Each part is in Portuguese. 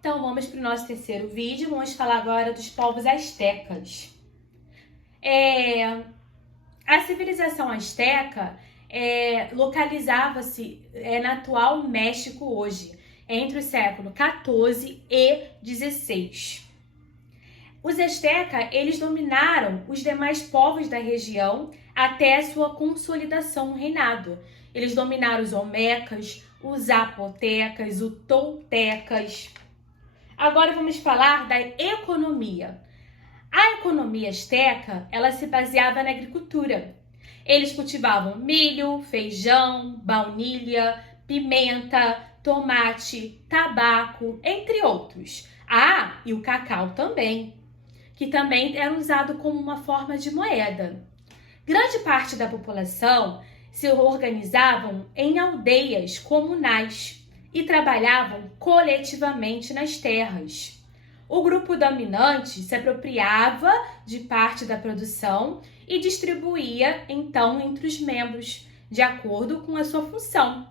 Então vamos para o nosso terceiro vídeo, vamos falar agora dos povos astecas. A civilização asteca localizava-se no atual México hoje, entre o século XIV e XVI. Os astecas, eles dominaram os demais povos da região até a sua consolidação no reinado. Eles dominaram os olmecas, os zapotecas, os toltecas. Agora vamos falar da economia. A economia asteca, ela se baseava na agricultura. Eles cultivavam milho, feijão, baunilha, pimenta, tomate, tabaco, entre outros. E o cacau também, que também era usado como uma forma de moeda. Grande parte da população se organizavam em aldeias comunais e trabalhavam coletivamente nas terras. O grupo dominante se apropriava de parte da produção e distribuía, então, entre os membros, de acordo com a sua função.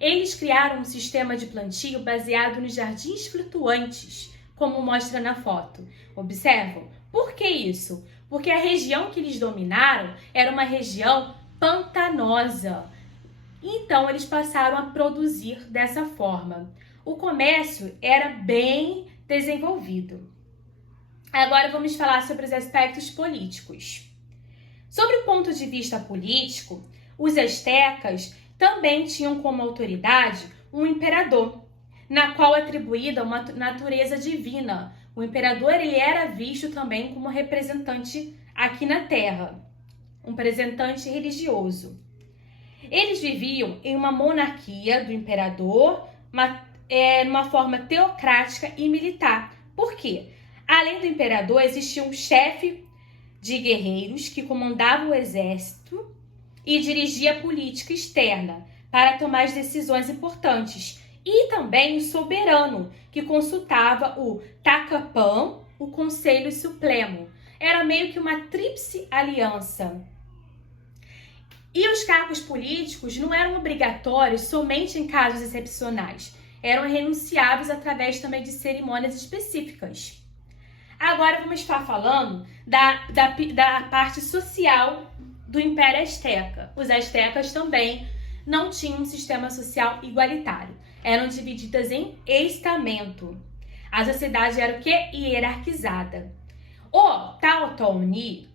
Eles criaram um sistema de plantio baseado nos jardins flutuantes, como mostra na foto. Observam? Por que isso? Porque a região que eles dominaram era uma região pantanosa. Então, eles passaram a produzir dessa forma. O comércio era bem desenvolvido. Agora vamos falar sobre os aspectos políticos. Sobre o ponto de vista político, os astecas também tinham como autoridade um imperador, na qual atribuída uma natureza divina. O imperador ele era visto também como representante aqui na Terra, um representante religioso. Eles viviam em uma monarquia do imperador, numa forma teocrática e militar. Por quê? Além do imperador, existia um chefe de guerreiros que comandava o exército e dirigia a política externa para tomar as decisões importantes. E também o soberano, que consultava o Tacapam, o Conselho Supremo. Era meio que uma tríplice aliança. E os cargos políticos não eram obrigatórios somente em casos excepcionais. Eram renunciáveis através também de cerimônias específicas. Agora vamos estar falando da parte social do Império Asteca. Os astecas também não tinham um sistema social igualitário. Eram divididas em estamento. A sociedade era o quê? Hierarquizada. O Tatuani,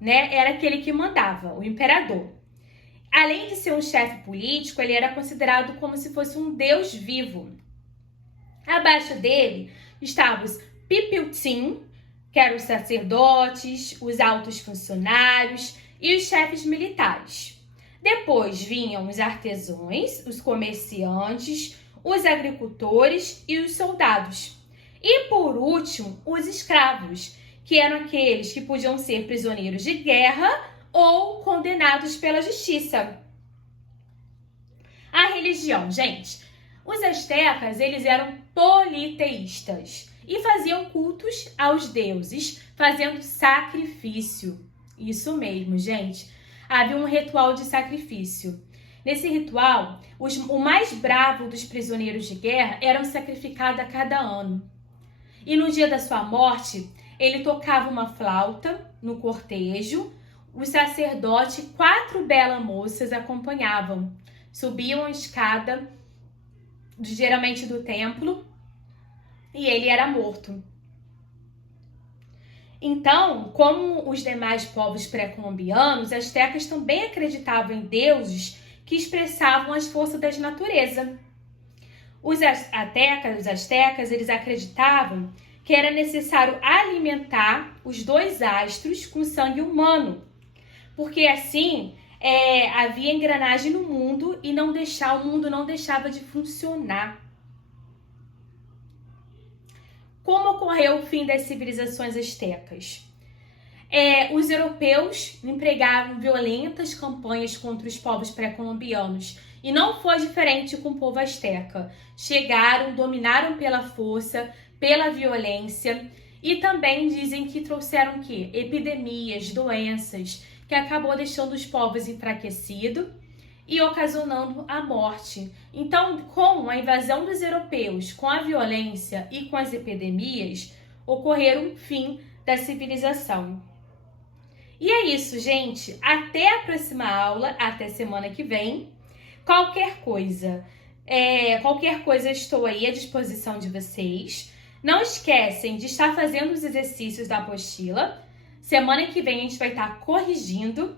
era aquele que mandava, o imperador. Além de ser um chefe político, ele era considerado como se fosse um deus vivo. Abaixo dele estavam os Pipiltim, que eram os sacerdotes, os altos funcionários e os chefes militares. Depois vinham os artesãos, os comerciantes, os agricultores e os soldados. E por último, os escravos, que eram aqueles que podiam ser prisioneiros de guerra ou condenados pela justiça. A religião, gente. Os astecas, eles eram politeístas e faziam cultos aos deuses, fazendo sacrifício. Isso mesmo, gente. Havia um ritual de sacrifício. Nesse ritual, o mais bravo dos prisioneiros de guerra eram sacrificados a cada ano. E no dia da sua morte, ele tocava uma flauta no cortejo. O sacerdote e 4 belas moças acompanhavam. Subiam a escada, geralmente do templo, e ele era morto. Então, como os demais povos pré-colombianos, os astecas também acreditavam em deuses que expressavam as forças da natureza. Os astecas, eles acreditavam que era necessário alimentar os 2 astros com sangue humano, porque assim havia engrenagem no mundo e o mundo não deixava de funcionar. Como ocorreu o fim das civilizações astecas? Os europeus empregaram violentas campanhas contra os povos pré-colombianos e não foi diferente com o povo asteca. Chegaram, dominaram pela força, pela violência e também dizem que trouxeram epidemias, doenças, que acabou deixando os povos enfraquecidos e ocasionando a morte. Então, com a invasão dos europeus, com a violência e com as epidemias, ocorreram o fim da civilização. E é isso, gente. Até a próxima aula, até semana que vem. Qualquer coisa estou aí à disposição de vocês. Não esquecem de estar fazendo os exercícios da apostila. Semana que vem a gente vai estar corrigindo.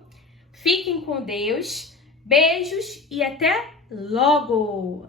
Fiquem com Deus. Beijos e até logo!